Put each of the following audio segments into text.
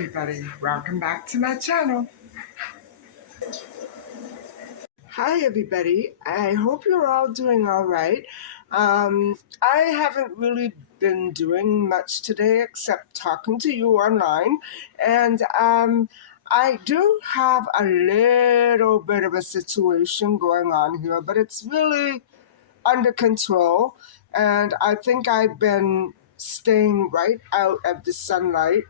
everybody, welcome back to my channel. Hi everybody, I hope you're all doing all right. I haven't really been doing much today except talking to you online, and I do have a little bit of a situation going on here, but it's really under control, and I think I've been staying right out of the sunlight.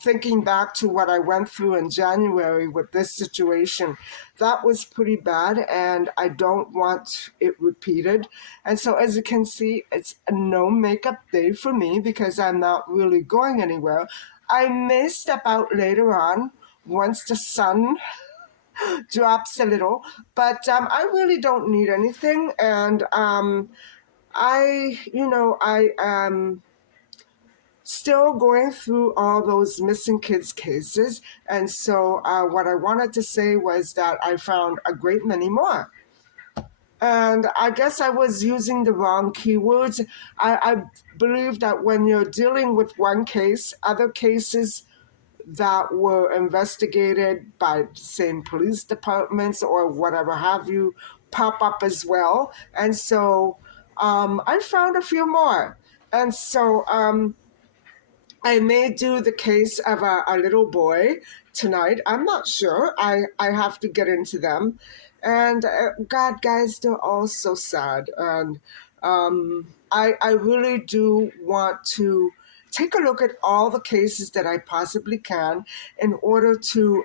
Thinking back to what I went through in January with this situation, that was pretty bad, and I don't want it repeated. And so, as you can see, it's a no makeup day for me because I'm not really going anywhere. I may step out later on once the sun drops a little, but I really don't need anything. And I am still going through all those missing kids cases. And so what I wanted to say was that I found a great many more. And I guess I was using the wrong keywords. I believe that when you're dealing with one case, other cases that were investigated by the same police departments or whatever have you pop up as well. And so I found a few more. And so I may do the case of a little boy tonight. I'm not sure. I have to get into them. And God, guys, they're all so sad. And I really do want to take a look at all the cases that I possibly can in order to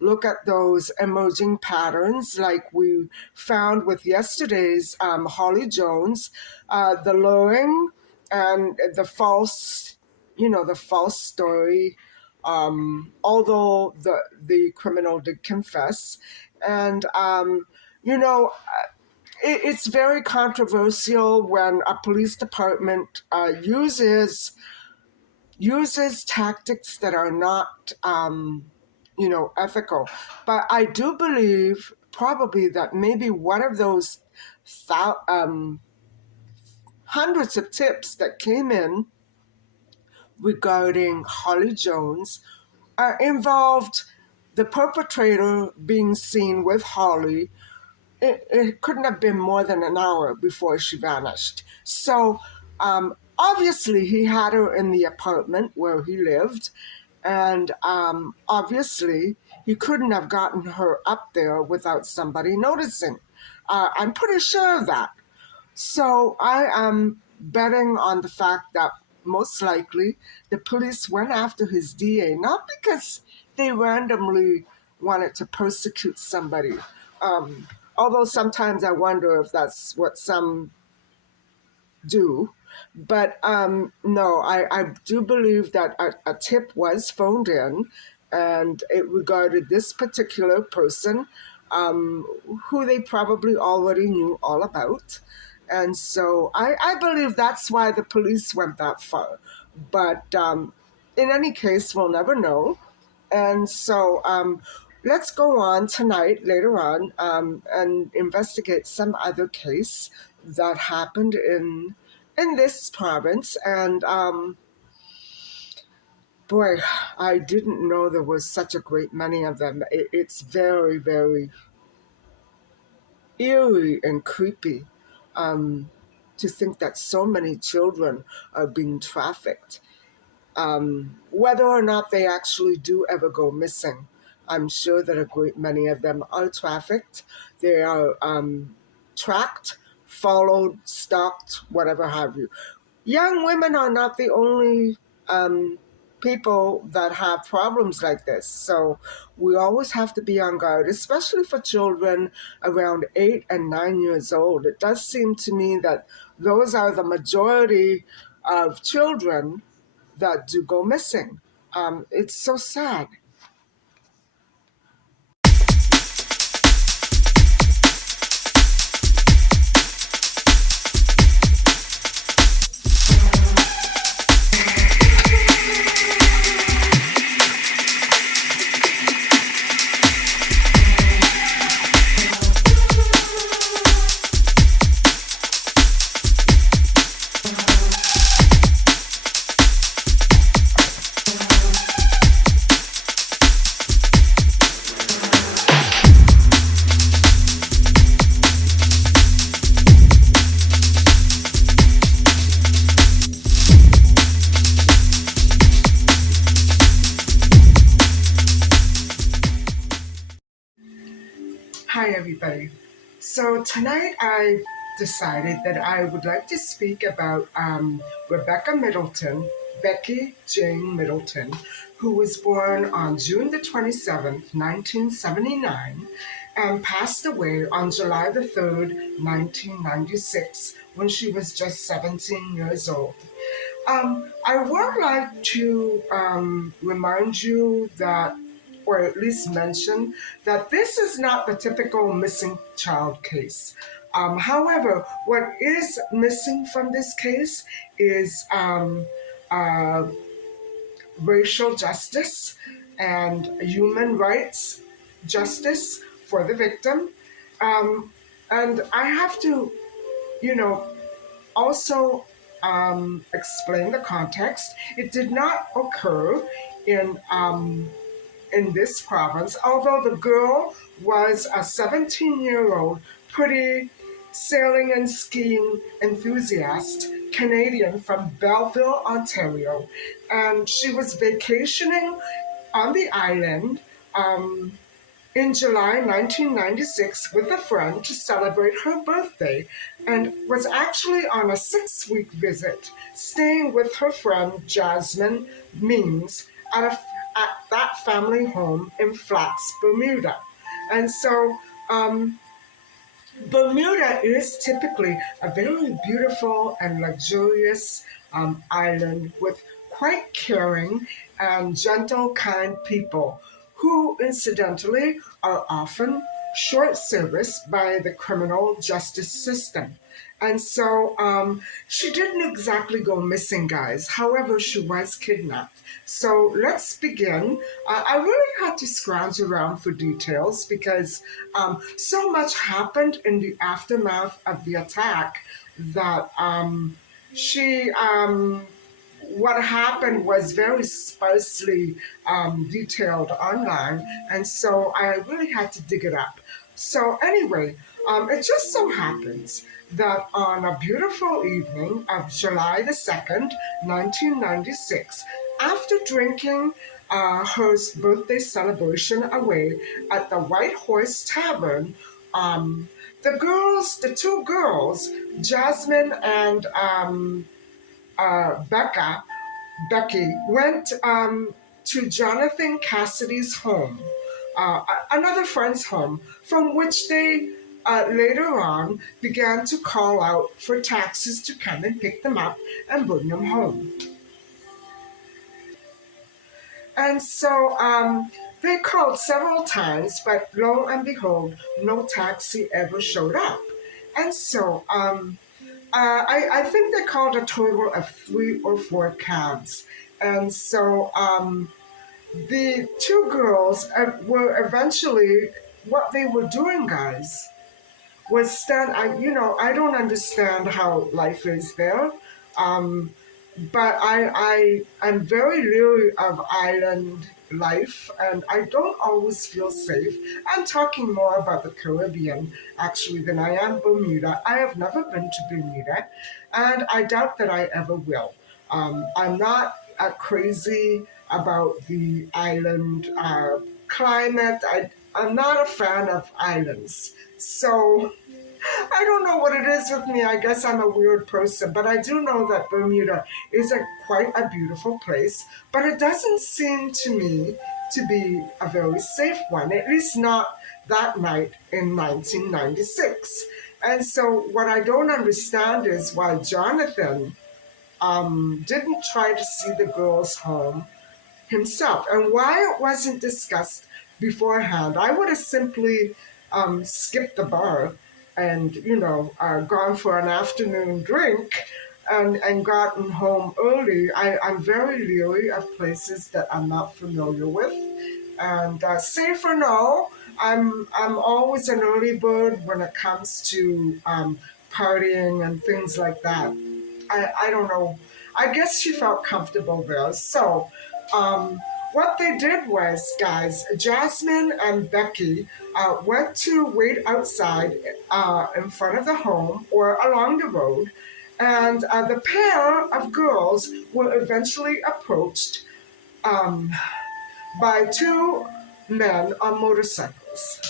look at those emerging patterns like we found with yesterday's Holly Jones, the luring and the false story, although the criminal did confess. And, it's very controversial when a police department uses tactics that are not, ethical. But I do believe probably that maybe one of those hundreds of tips that came in regarding Holly Jones involved the perpetrator being seen with Holly. It couldn't have been more than an hour before she vanished. So obviously he had her in the apartment where he lived, and obviously he couldn't have gotten her up there without somebody noticing. I'm pretty sure of that. So I am betting on the fact that most likely the police went after his DA, not because they randomly wanted to persecute somebody. Although sometimes I wonder if that's what some do. But no, I do believe that a tip was phoned in, and it regarded this particular person who they probably already knew all about. And so I believe that's why the police went that far. But in any case, we'll never know. And so let's go on tonight, later on, and investigate some other case that happened in this province. And boy, I didn't know there was such a great many of them. It's very, very eerie and creepy to think that so many children are being trafficked. Whether or not they actually do ever go missing, I'm sure that a great many of them are trafficked. They are tracked, followed, stalked, whatever have you. Young women are not the only people that have problems like this. So we always have to be on guard, especially for children around 8 and 9 years old. It does seem to me that those are the majority of children that do go missing. It's so sad. everybody. So tonight I decided that I would like to speak about Rebecca Middleton, Becky Jane Middleton, who was born on June the 27th, 1979, and passed away on July the 3rd, 1996, when she was just 17 years old. I would like to remind you that, or at least mention, that this is not the typical missing child case. However, what is missing from this case is uh, racial justice and human rights justice for the victim. Um, and I have to, you know, also explain the context. It did not occur in in this province, although the girl was a 17-year-old, pretty sailing and skiing enthusiast Canadian from Belleville, Ontario, and she was vacationing on the island. In July 1996 with a friend to celebrate her birthday, and was actually on a 6-week visit, staying with her friend Jasmine Means at that family home in Flats, Bermuda. And so Bermuda is typically a very beautiful and luxurious island with quite caring and gentle, kind people who, incidentally, are often short serviced by the criminal justice system. And so she didn't exactly go missing, guys. However, she was kidnapped. So let's begin. I really had to scrounge around for details because so much happened in the aftermath of the attack that she what happened was very sparsely detailed online, and so I really had to dig it up. So, anyway, it just so happens that on a beautiful evening of July the 2nd, 1996, after drinking her birthday celebration away at the White Horse Tavern, the two girls, Jasmine and Becky, went to Jonathan Cassidy's home, another friend's home, from which they later on began to call out for taxis to come and pick them up and bring them home. And so they called several times, but lo and behold, no taxi ever showed up. And so I think they called a total of 3 or 4 cabs. And so the two girls were eventually, what they were doing, guys, was I don't understand how life is there. Um, but I'm very leery of island life, and I don't always feel safe. I'm talking more about the Caribbean actually than I am Bermuda. I have never been to Bermuda, and I doubt that I ever will. I'm not crazy about the island climate. I'm not a fan of islands, so I don't know what it is with me. I guess I'm a weird person, but I do know that Bermuda is quite a beautiful place, but it doesn't seem to me to be a very safe one, at least not that night in 1996. And so what I don't understand is why Jonathan didn't try to see the girls home himself, and why it wasn't discussed beforehand. I would have simply skipped the bar and gone for an afternoon drink and gotten home early. I'm very leery of places that I'm not familiar with, and safe or no, I'm always an early bird when it comes to partying and things like that. I don't know. I guess she felt comfortable there. So, what they did was, guys, Jasmine and Becky went to wait outside in front of the home or along the road, and the pair of girls were eventually approached um, by 2 men on motorcycles.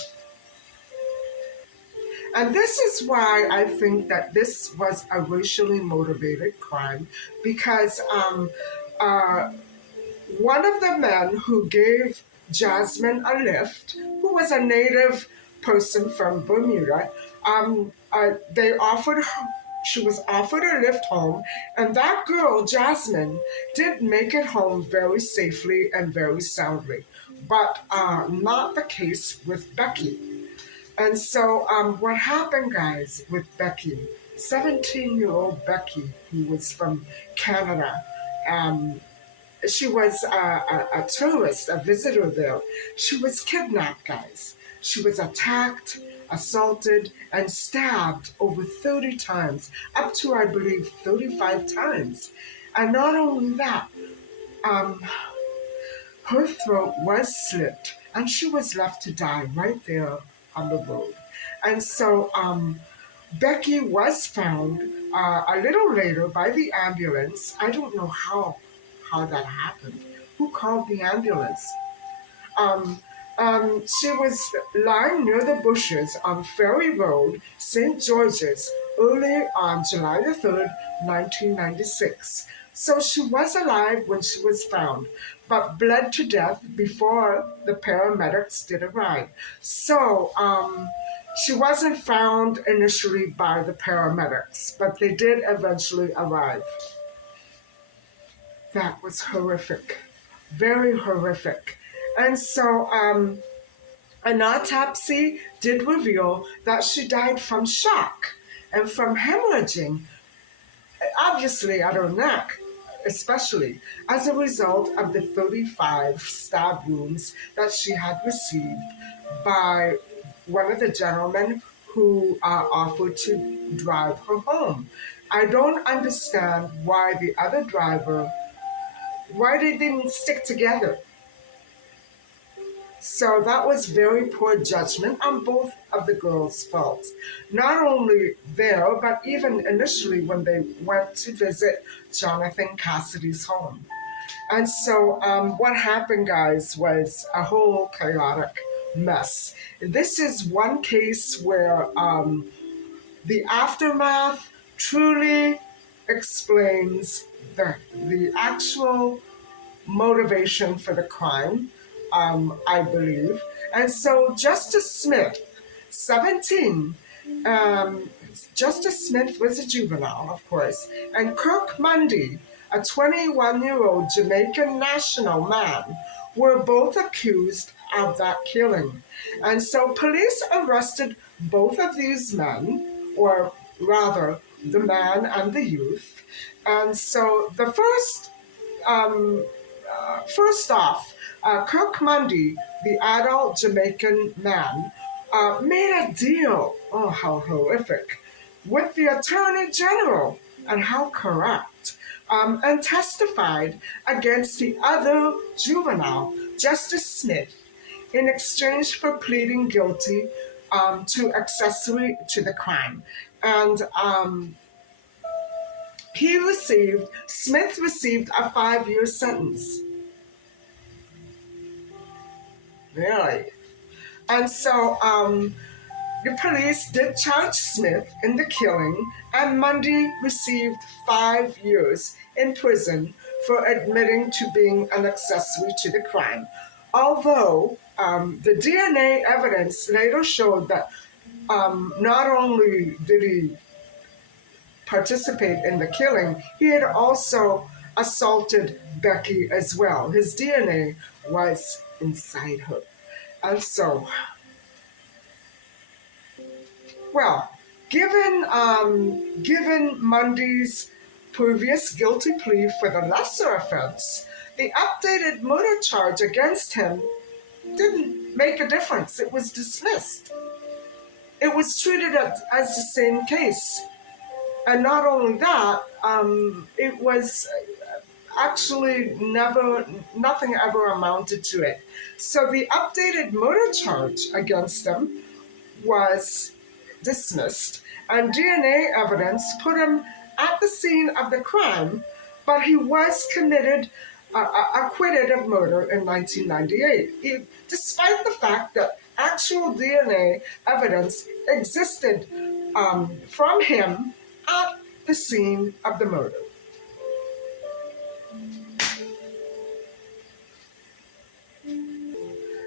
And this is why I think that this was a racially motivated crime, because uh, one of the men who gave Jasmine a lift, who was a native person from Bermuda, they offered her, she was offered a lift home, and that girl, Jasmine, did make it home very safely and very soundly. But not the case with Becky. And so, what happened, guys, with Becky, 17-year-old Becky, who was from Canada, um, she was a tourist, a visitor there. She was kidnapped, guys. She was attacked, assaulted, and stabbed over 30 times, up to, I believe, 35 times. And not only that, um, her throat was slit, and she was left to die right there on the road. And so Becky was found a little later by the ambulance. I don't know how that happened. Who called the ambulance? Um, she was lying near the bushes on Ferry Road, St. George's, early on July the 3rd, 1996. So she was alive when she was found, but bled to death before the paramedics did arrive. So she wasn't found initially by the paramedics, but they did eventually arrive. That was horrific, very horrific. And so an autopsy did reveal that she died from shock and from hemorrhaging, obviously at her neck, especially as a result of the 35 stab wounds that she had received by one of the gentlemen who offered to drive her home. I don't understand why the other driver, why they didn't stick together. So that was very poor judgment on both of the girls' faults. Not only there, but even initially when they went to visit Jonathan Cassidy's home. And so what happened, guys, was a whole chaotic mess. This is one case where the aftermath truly explains the actual motivation for the crime, I believe. And so Justice Smith, 17, um, Justice Smith was a juvenile, of course, and Kirkmundy, a 21-year-old Jamaican national man, were both accused of that killing. And so police arrested both of these men, or rather, the man and the youth. And so the first off, Kirkmundy, the adult Jamaican man, made a deal, oh, how horrific, with the Attorney General, and how corrupt, and testified against the other juvenile, Justice Smith, in exchange for pleading guilty to accessory to the crime. And Smith received a 5-year sentence. Really? And so the police did charge Smith in the killing, and Mundy received 5 years in prison for admitting to being an accessory to the crime. Although the DNA evidence later showed that not only did he participate in the killing, he had also assaulted Becky as well. His DNA was inside her. And so, well, given Mundy's previous guilty plea for the lesser offense, the updated murder charge against him didn't make a difference. It was dismissed. It was treated as the same case. And not only that, it was actually nothing ever amounted to it. So the updated murder charge against him was dismissed, and DNA evidence put him at the scene of the crime, but he was acquitted of murder in 1998, despite the fact that actual DNA evidence existed from him at the scene of the murder.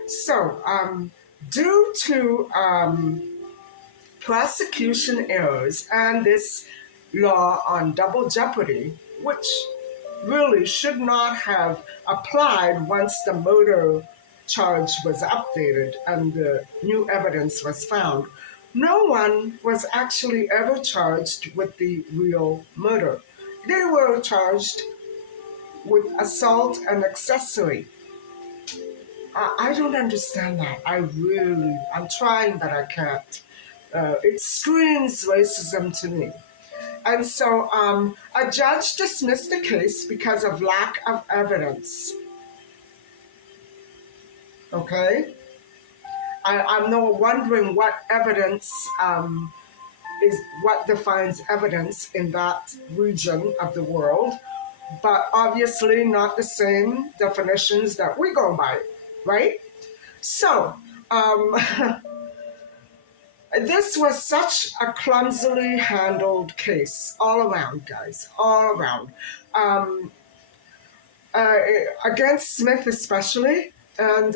So, due to prosecution errors and this law on double jeopardy, which really should not have applied once the murder charge was updated and the new evidence was found, no one was actually ever charged with the real murder. They were charged with assault and accessory. I don't understand that. I'm trying, but I can't. It screams racism to me. And so a judge dismissed the case because of lack of evidence. Okay? I'm now wondering what evidence is what defines evidence in that region of the world, but obviously not the same definitions that we go by, right? So, um, this was such a clumsily handled case all around, guys, all around. Um, uh, Against Smith especially, and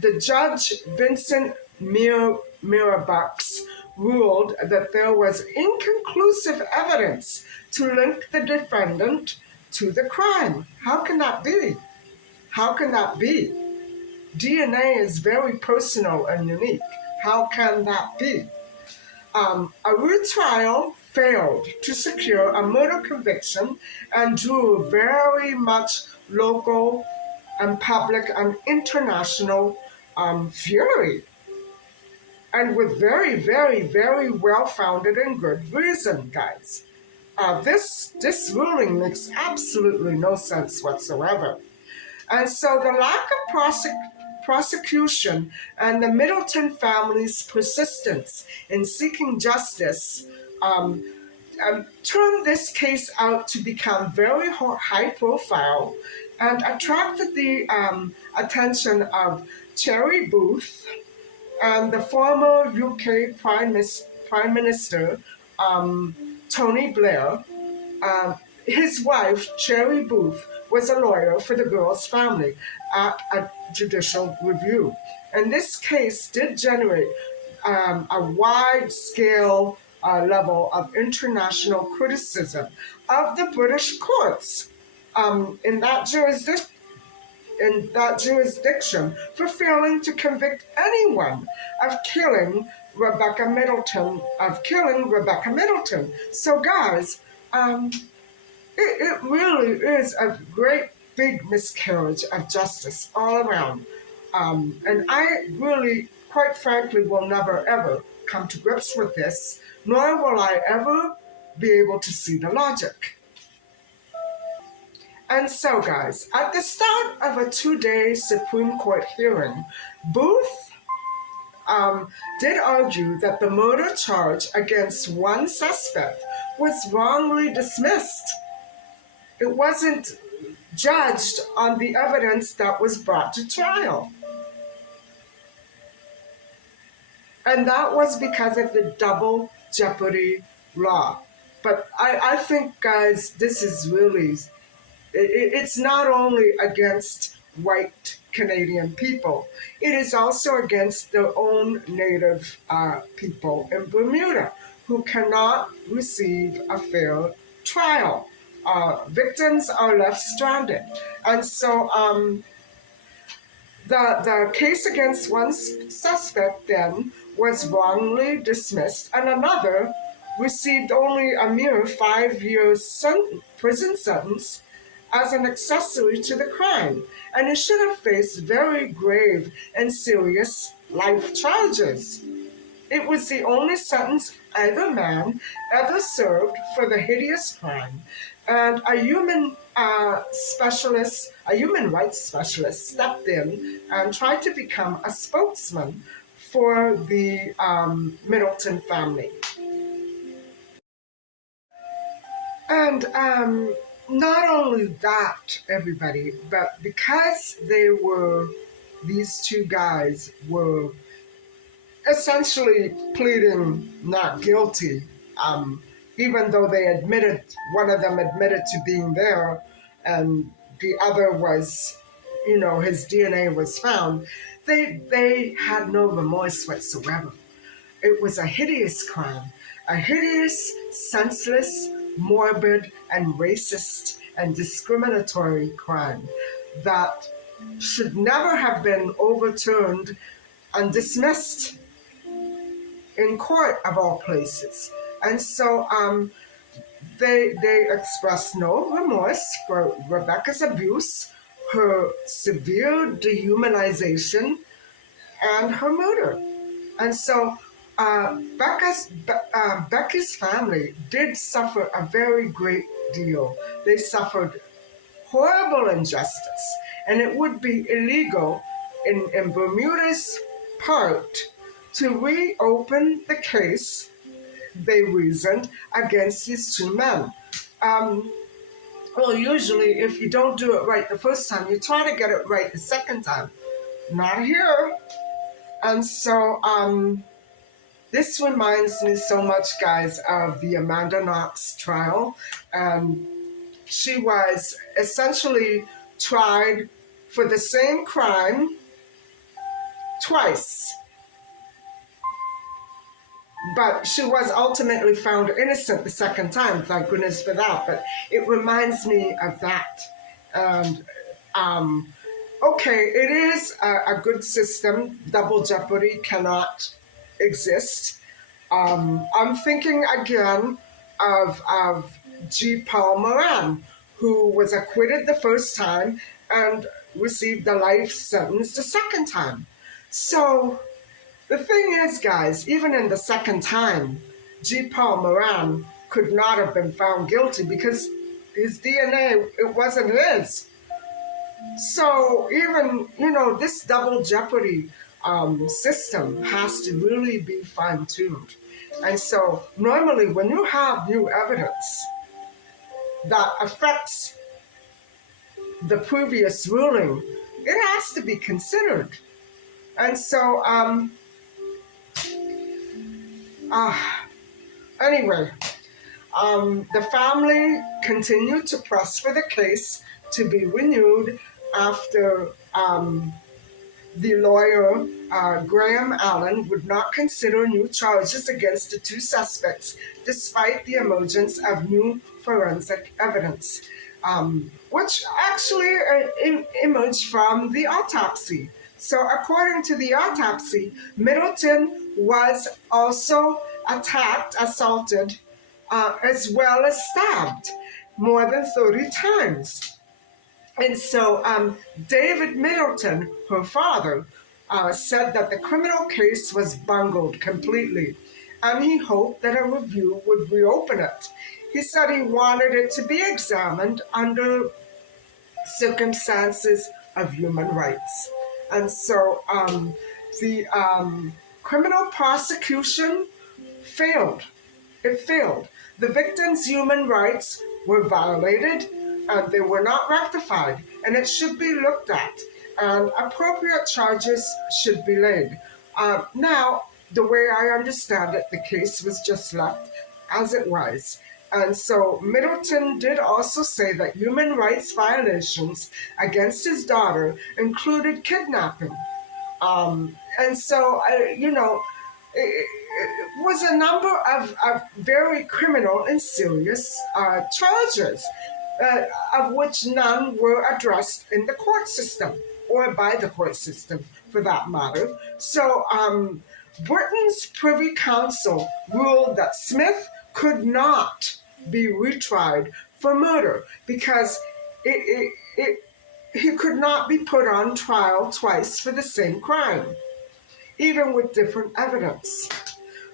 the judge Vincent Mirabux ruled that there was inconclusive evidence to link the defendant to the crime. How can that be? How can that be? DNA is very personal and unique. How can that be? A retrial failed to secure a murder conviction and drew very much local and public and international fury, and with very, very, very well founded and good reason, guys. This ruling makes absolutely no sense whatsoever. And so the lack of prosecution and the Middleton family's persistence in seeking justice um, turned this case out to become very high profile and attracted the attention of Cherry Booth and the former UK Prime Minister um, Tony Blair. um, his wife, Cherry Booth, was a lawyer for the girl's family at a judicial review. And this case did generate a wide scale level of international criticism of the British courts in that jurisdiction for failing to convict anyone of killing Rebecca Middleton. So, guys, um, it really is a great big miscarriage of justice all around. And I really, quite frankly, will never ever come to grips with this, nor will I ever be able to see the logic. And so, guys, at the start of a 2-day Supreme Court hearing, Booth did argue that the murder charge against one suspect was wrongly dismissed. It wasn't judged on the evidence that was brought to trial. And that was because of the double jeopardy law. But I think, guys, this is really, it's not only against white Canadian people, it is also against their own native people in Bermuda who cannot receive a fair trial. Victims are left stranded. And so the case against one suspect then was wrongly dismissed, and another received only a mere 5-year prison sentence as an accessory to the crime, and he should have faced very grave and serious life charges. It was the only sentence either man ever served for the hideous crime, and a human rights specialist, stepped in and tried to become a spokesman for the Middleton family. And not only that, everybody, but because they were these two guys were essentially pleading not guilty, even though one of them admitted to being there, and the other was, his DNA was found. They had no remorse whatsoever. It was a hideous crime, a hideous, senseless, morbid, and racist and discriminatory crime that should never have been overturned and dismissed in court of all places. And so they expressed no remorse for Rebecca's abuse, her severe dehumanization, and her murder. And so Becky's family did suffer a very great deal. They suffered horrible injustice, and it would be illegal in Bermuda's part to reopen the case, they reasoned, against these two men. Well, usually if you don't do it right the first time, you try to get it right the second time. Not here. And so this reminds me so much, guys, of the Amanda Knox trial. She was essentially tried for the same crime twice. But she was ultimately found innocent the second time, thank goodness for that. But it reminds me of that. And okay, it is a good system. Double jeopardy cannot exist. I'm thinking again of G. Paul Moran, who was acquitted the first time and received a life sentence the second time. So the thing is, guys, even in the second time, G. Paul Moran could not have been found guilty because his DNA, it wasn't his. So even, this double jeopardy system has to really be fine-tuned. And so normally when you have new evidence that affects the previous ruling, it has to be considered. And so, anyway, the family continued to press for the case to be renewed after the lawyer, Graham Allen, would not consider new charges against the two suspects despite the emergence of new forensic evidence, which actually emerged from the autopsy. So according to the autopsy, Middleton was also attacked, assaulted, as well as stabbed more than 30 times. And so David Middleton, her father, said that the criminal case was bungled completely, and he hoped that a review would reopen it. He said he wanted it to be examined under circumstances of human rights. And so the criminal prosecution failed. It failed. The victims' human rights were violated, and they were not rectified, and it should be looked at, and appropriate charges should be laid. Now, the way I understand it, the case was just left as it was. And so Middleton did also say that human rights violations against his daughter included kidnapping. And so, it was a number of very criminal and serious charges, of which none were addressed in the court system, or by the court system for that matter. So Britain's Privy Council ruled that Smith could not be retried for murder because he could not be put on trial twice for the same crime, even with different evidence.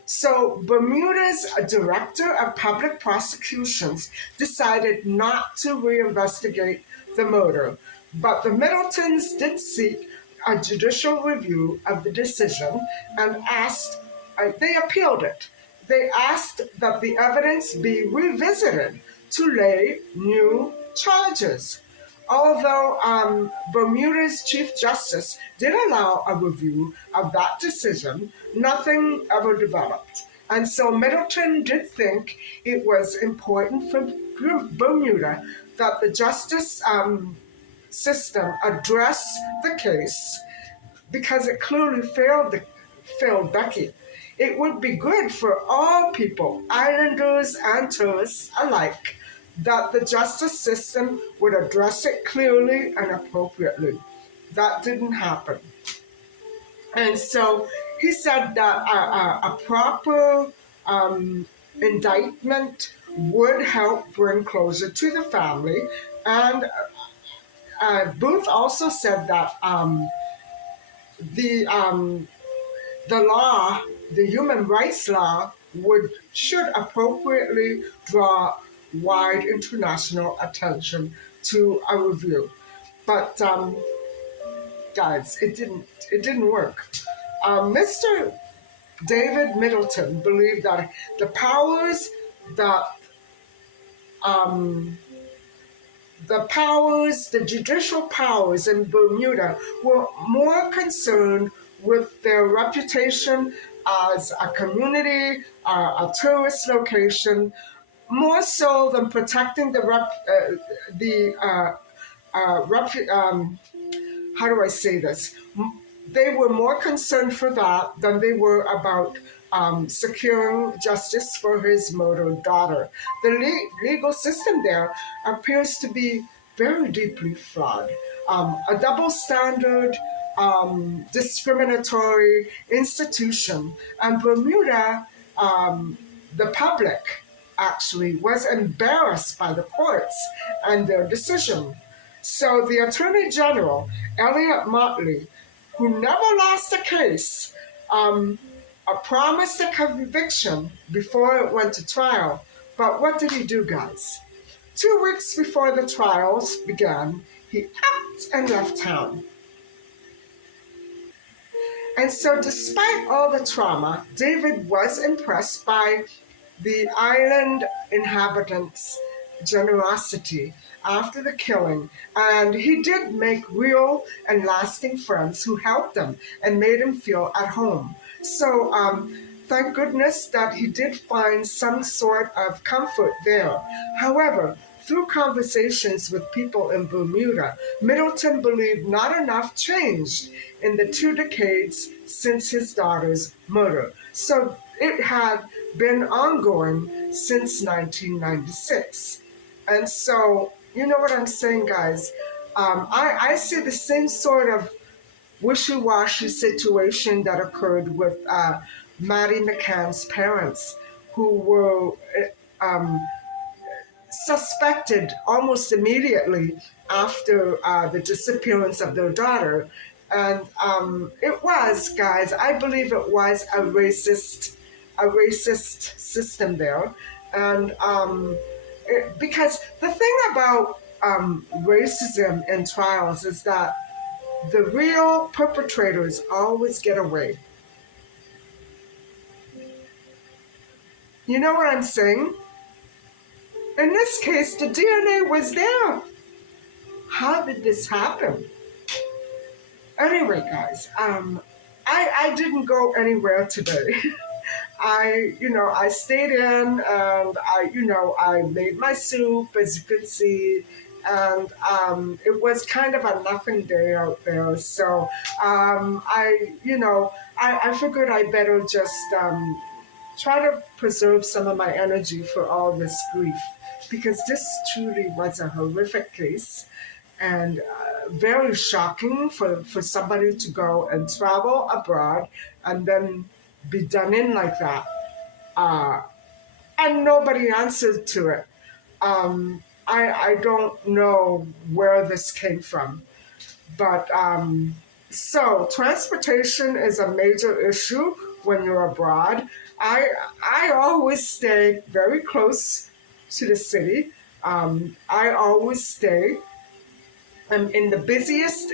So Bermuda's director of public prosecutions decided not to reinvestigate the murder, but the Middletons did seek a judicial review of the decision and they appealed it. They asked that the evidence be revisited to lay new charges. Although Bermuda's Chief Justice did allow a review of that decision, nothing ever developed. And so Middleton did think it was important for Bermuda that the justice system address the case because it clearly failed Becky. It would be good for all people, islanders and tourists alike, that the justice system would address it clearly and appropriately. That didn't happen. And so he said that a proper indictment would help bring closure to the family. And Booth also said that the the law, the human rights law, should appropriately draw wide international attention to a review. But guys, it didn't work. Mr. David Middleton believed that the powers that um, the judicial powers in Bermuda were more concerned with their reputation as a community, a tourist location, more so than protecting how do I say this? They were more concerned for that than they were about securing justice for his murdered daughter. The legal system there appears to be very deeply flawed. A double standard, discriminatory institution. And Bermuda, the public actually was embarrassed by the courts and their decision. So the Attorney General, Elliot Motley, who never lost a case, promised a conviction before it went to trial. But what did he do, guys? 2 weeks before the trials began, he upped and left town. And so, despite all the trauma, David was impressed by the island inhabitants' generosity after the killing, and he did make real and lasting friends who helped him and made him feel at home. So, thank goodness that he did find some sort of comfort there. However, through conversations with people in Bermuda, Middleton believed not enough changed in the 2 decades since his daughter's murder. So it had been ongoing since 1996. And so, you know what I'm saying, guys? I see the same sort of wishy-washy situation that occurred with Maddie McCann's parents, who were um, suspected almost immediately after the disappearance of their daughter. And it was, guys, I believe it was a racist system there. And because the thing about racism in trials is that the real perpetrators always get away. You know what I'm saying? In this case, the DNA was there. How did this happen? Anyway, guys, I didn't go anywhere today. I stayed in and I made my soup, as you can see, and it was kind of a nothing day out there. So I figured I better just try to preserve some of my energy for all this grief, because this truly was a horrific case and very shocking for somebody to go and travel abroad and then be done in like that. And nobody answered to it. I don't know where this came from. But so transportation is a major issue when you're abroad. I always stay very close to the city. I always stay in the busiest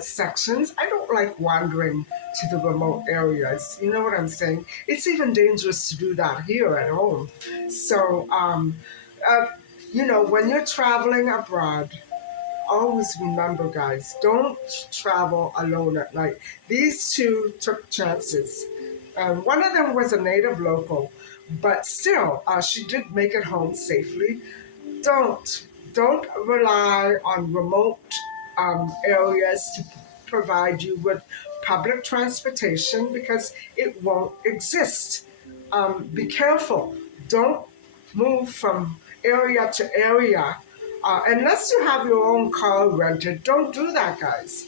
sections. I don't like wandering to the remote areas. You know what I'm saying? It's even dangerous to do that here at home. So, when you're traveling abroad, always remember, guys, don't travel alone at night. These two took chances. One of them was a native local, but still, she did make it home safely. Don't rely on remote areas to provide you with public transportation because it won't exist. Be careful. Don't move from area to area unless you have your own car rented. Don't do that, guys.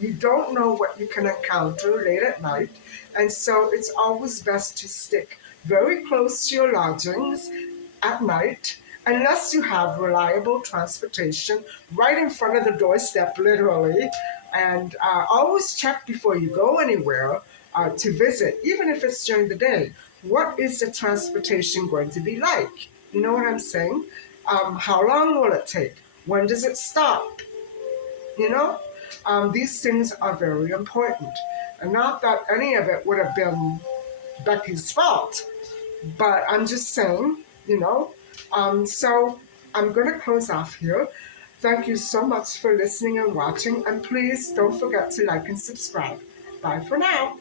You don't know what you can encounter late at night, and so it's always best to stick very close to your lodgings at night unless you have reliable transportation right in front of the doorstep, literally. And always check before you go anywhere to visit, even if it's during the day. What is the transportation going to be like? You know what I'm saying? How long will it take? When does it stop? You know, these things are very important. And not that any of it would have been Becky's fault, but I'm just saying, you know. So I'm going to close off here. Thank you so much for listening and watching. And please don't forget to like and subscribe. Bye for now.